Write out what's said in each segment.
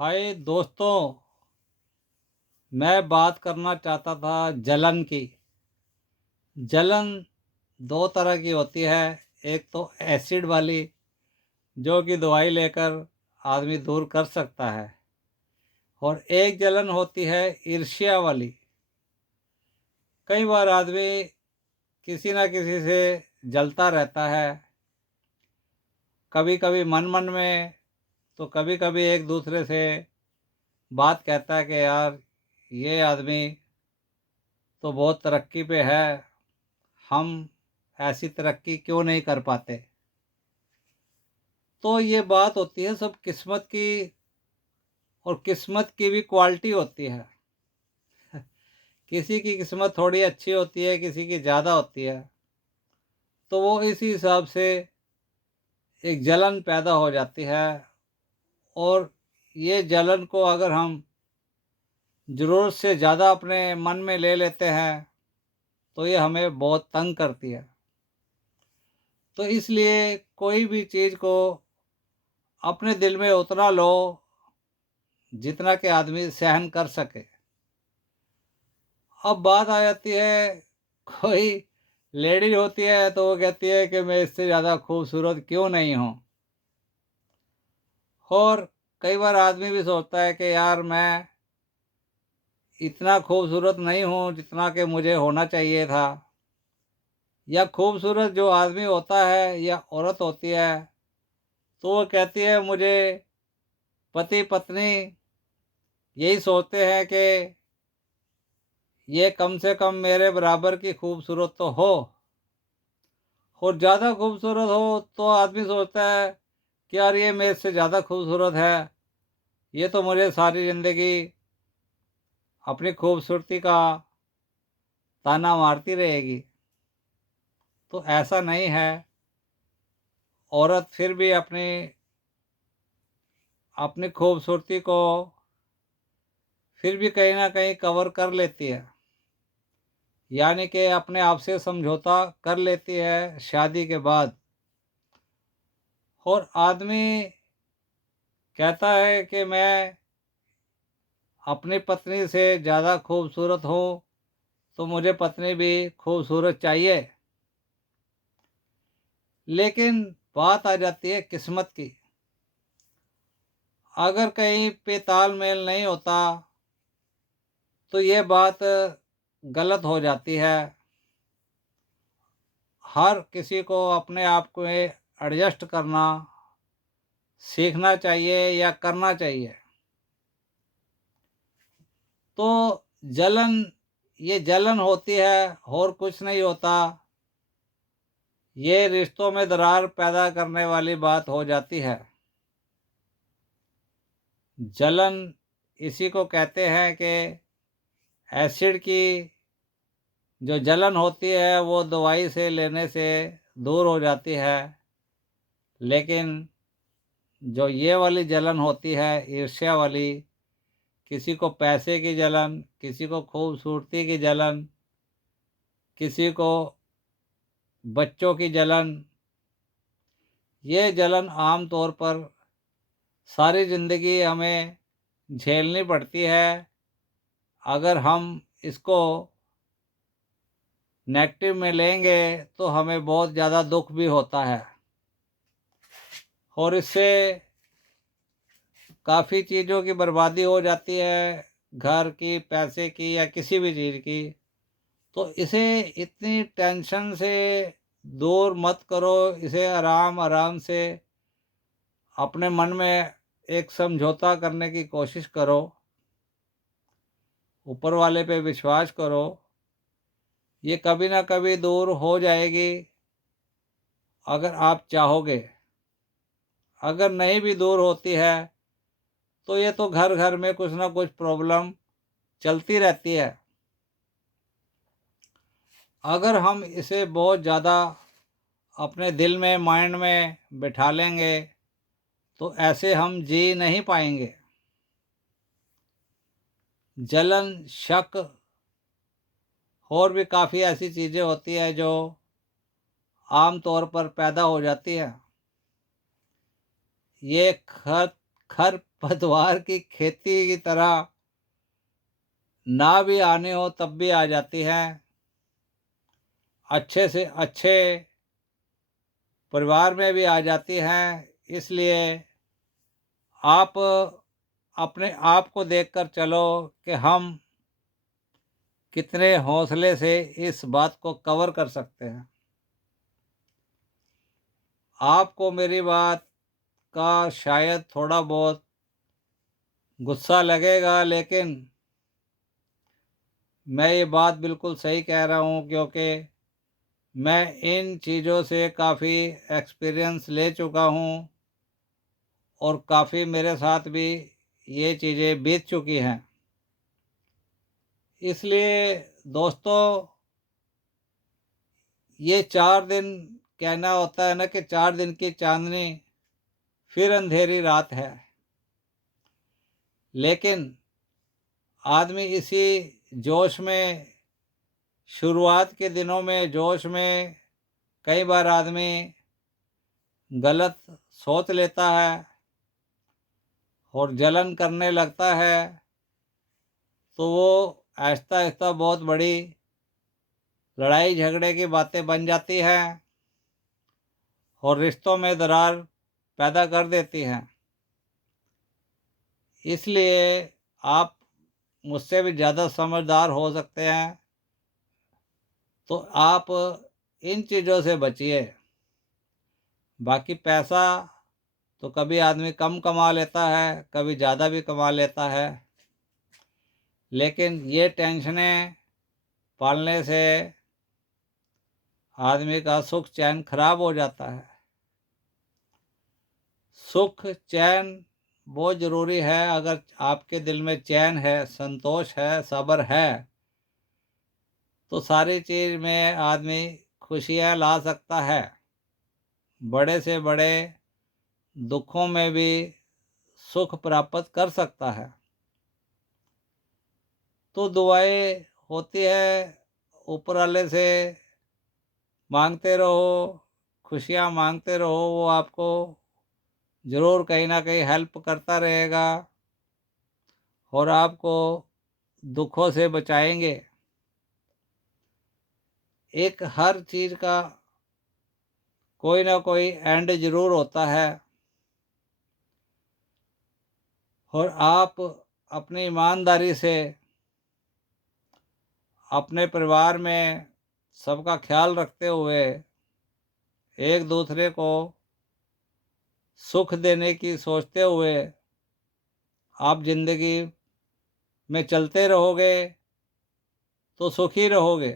हाय दोस्तों, मैं बात करना चाहता था जलन की। जलन दो तरह की होती है। एक तो एसिड वाली, जो कि दवाई लेकर आदमी दूर कर सकता है, और एक जलन होती है ईर्ष्या वाली। कई बार आदमी किसी न किसी से जलता रहता है, कभी कभी मन मन में, तो कभी कभी एक दूसरे से बात कहता है कि यार, ये आदमी तो बहुत तरक्की पे है, हम ऐसी तरक्की क्यों नहीं कर पाते। तो ये बात होती है सब किस्मत की, और किस्मत की भी क्वालिटी होती है। किसी की किस्मत थोड़ी अच्छी होती है, किसी की ज़्यादा होती है, तो वो इसी हिसाब से एक जलन पैदा हो जाती है। और ये जलन को अगर हम ज़रूरत से ज़्यादा अपने मन में ले लेते हैं, तो ये हमें बहुत तंग करती है। तो इसलिए कोई भी चीज़ को अपने दिल में उतना लो जितना कि आदमी सहन कर सके। अब बात आ जाती है, कोई लेडीज होती है तो वो कहती है कि मैं इससे ज़्यादा खूबसूरत क्यों नहीं हूँ। और कई बार आदमी भी सोचता है कि यार, मैं इतना खूबसूरत नहीं हूँ जितना कि मुझे होना चाहिए था। या खूबसूरत जो आदमी होता है या औरत होती है, तो वो कहती है मुझे पति पत्नी यही सोचते हैं कि ये कम से कम मेरे बराबर की खूबसूरत तो हो, और ज़्यादा खूबसूरत हो तो आदमी सोचता है कि यार, ये मेरे से ज़्यादा खूबसूरत है, ये तो मुझे सारी ज़िंदगी अपनी खूबसूरती का ताना मारती रहेगी। तो ऐसा नहीं है। औरत फिर भी अपनी अपनी खूबसूरती को फिर भी कहीं ना कहीं कवर कर लेती है, यानी कि अपने आप से समझौता कर लेती है शादी के बाद। और आदमी कहता है कि मैं अपनी पत्नी से ज़्यादा खूबसूरत हूँ, तो मुझे पत्नी भी खूबसूरत चाहिए। लेकिन बात आ जाती है किस्मत की। अगर कहीं पे तालमेल नहीं होता, तो ये बात गलत हो जाती है। हर किसी को अपने आप को एडजस्ट करना सीखना चाहिए या करना चाहिए। तो जलन, ये जलन होती है और कुछ नहीं होता। ये रिश्तों में दरार पैदा करने वाली बात हो जाती है। जलन इसी को कहते हैं कि एसिड की जो जलन होती है वो दवाई से लेने से दूर हो जाती है। लेकिन जो ये वाली जलन होती है, ईर्ष्या वाली, किसी को पैसे की जलन, किसी को खूबसूरती की जलन, किसी को बच्चों की जलन, ये जलन आम तौर पर सारी ज़िंदगी हमें झेलनी पड़ती है। अगर हम इसको नेगेटिव में लेंगे तो हमें बहुत ज़्यादा दुख भी होता है, और इससे काफ़ी चीज़ों की बर्बादी हो जाती है, घर की, पैसे की, या किसी भी चीज़ की। तो इसे इतनी टेंशन से दूर मत करो। इसे आराम आराम से अपने मन में एक समझौता करने की कोशिश करो। ऊपर वाले पे विश्वास करो, ये कभी ना कभी दूर हो जाएगी अगर आप चाहोगे। अगर नहीं भी दूर होती है, तो ये तो घर घर में कुछ ना कुछ प्रॉब्लम चलती रहती है। अगर हम इसे बहुत ज़्यादा अपने दिल में, माइंड में बिठा लेंगे, तो ऐसे हम जी नहीं पाएंगे। जलन, शक, और भी काफ़ी ऐसी चीज़ें होती है जो आम तौर पर पैदा हो जाती है। ये खरपतवार की खेती की तरह ना भी आनी हो तब भी आ जाती हैं। अच्छे से अच्छे परिवार में भी आ जाती हैं। इसलिए आप अपने आप को देखकर चलो कि हम कितने हौसले से इस बात को कवर कर सकते हैं। आपको मेरी बात का शायद थोड़ा बहुत गुस्सा लगेगा, लेकिन मैं ये बात बिल्कुल सही कह रहा हूँ, क्योंकि मैं इन चीज़ों से काफ़ी एक्सपीरियंस ले चुका हूँ और काफ़ी मेरे साथ भी ये चीज़ें बीत चुकी हैं। इसलिए दोस्तों, ये 4 दिन कहना होता है ना कि 4 दिन की चाँदनी फिर अंधेरी रात है। लेकिन आदमी इसी जोश में, शुरुआत के दिनों में जोश में कई बार आदमी गलत सोच लेता है और जलन करने लगता है, तो वो आहिस्ता आहिस्ता बहुत बड़ी लड़ाई झगड़े की बातें बन जाती हैं और रिश्तों में दरार पैदा कर देती हैं। इसलिए आप मुझसे भी ज़्यादा समझदार हो सकते हैं, तो आप इन चीज़ों से बचिए। बाकी पैसा तो कभी आदमी कम कमा लेता है, कभी ज़्यादा भी कमा लेता है, लेकिन ये टेंशनें पालने से आदमी का सुख चैन खराब हो जाता है। सुख चैन बहुत ज़रूरी है। अगर आपके दिल में चैन है, संतोष है, सब्र है, तो सारी चीज़ में आदमी खुशियाँ ला सकता है। बड़े से बड़े दुखों में भी सुख प्राप्त कर सकता है। तो दुआएं होती है, ऊपर वाले से मांगते रहो, खुशियाँ मांगते रहो, वो आपको ज़रूर कहीं ना कहीं हेल्प करता रहेगा और आपको दुखों से बचाएंगे। एक हर चीज़ का कोई ना कोई एंड ज़रूर होता है और आप अपनी ईमानदारी से अपने परिवार में सबका ख्याल रखते हुए एक दूसरे को सुख देने की सोचते हुए आप ज़िंदगी में चलते रहोगे तो सुखी रहोगे,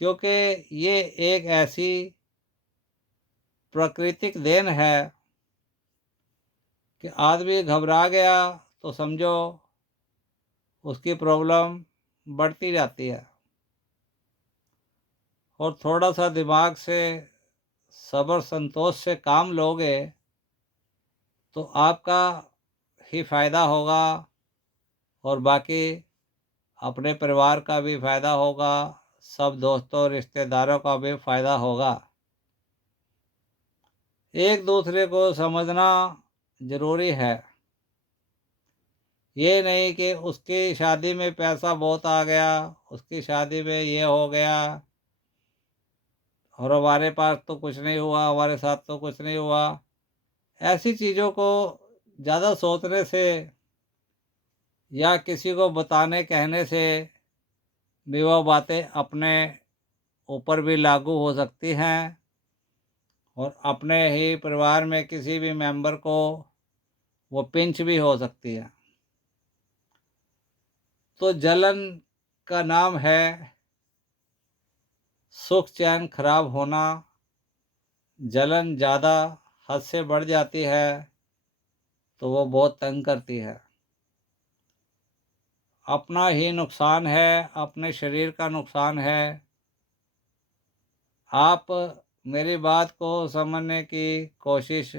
क्योंकि ये एक ऐसी प्राकृतिक देन है कि आदमी घबरा गया तो समझो उसकी प्रॉब्लम बढ़ती जाती है। और थोड़ा सा दिमाग से, सब्र संतोष से काम लोगे तो आपका ही फ़ायदा होगा और बाकी अपने परिवार का भी फ़ायदा होगा, सब दोस्तों रिश्तेदारों का भी फ़ायदा होगा। एक दूसरे को समझना ज़रूरी है। ये नहीं कि उसकी शादी में पैसा बहुत आ गया, उसकी शादी में ये हो गया और हमारे पास तो कुछ नहीं हुआ, हमारे साथ तो कुछ नहीं हुआ। ऐसी चीज़ों को ज़्यादा सोचने से या किसी को बताने कहने से भी वह बातें अपने ऊपर भी लागू हो सकती हैं और अपने ही परिवार में किसी भी मेंबर को वो पिंच भी हो सकती है। तो जलन का नाम है सुख चैन खराब होना। जलन ज़्यादा हद से बढ़ जाती है तो वो बहुत तंग करती है। अपना ही नुकसान है, अपने शरीर का नुकसान है। आप मेरी बात को समझने की कोशिश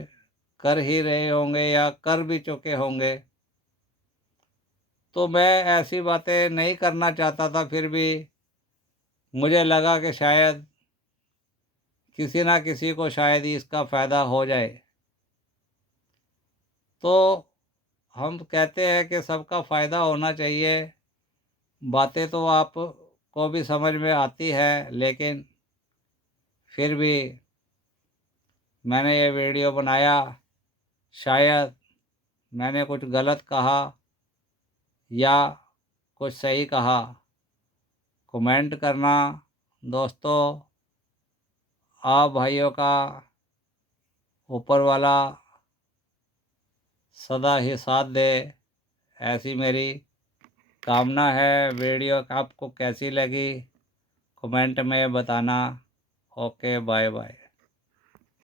कर ही रहे होंगे या कर भी चुके होंगे। तो मैं ऐसी बातें नहीं करना चाहता था, फिर भी मुझे लगा कि शायद किसी ना किसी को शायद ही इसका फ़ायदा हो जाए। तो हम कहते हैं कि सबका फ़ायदा होना चाहिए। बातें तो आपको भी समझ में आती है, लेकिन फिर भी मैंने ये वीडियो बनाया। शायद मैंने कुछ गलत कहा या कुछ सही कहा, कमेंट करना। दोस्तों, आप भाइयों का ऊपर वाला सदा ही साथ दे, ऐसी मेरी कामना है। वीडियो आपको कैसी लगी कमेंट में बताना। Okay, bye bye.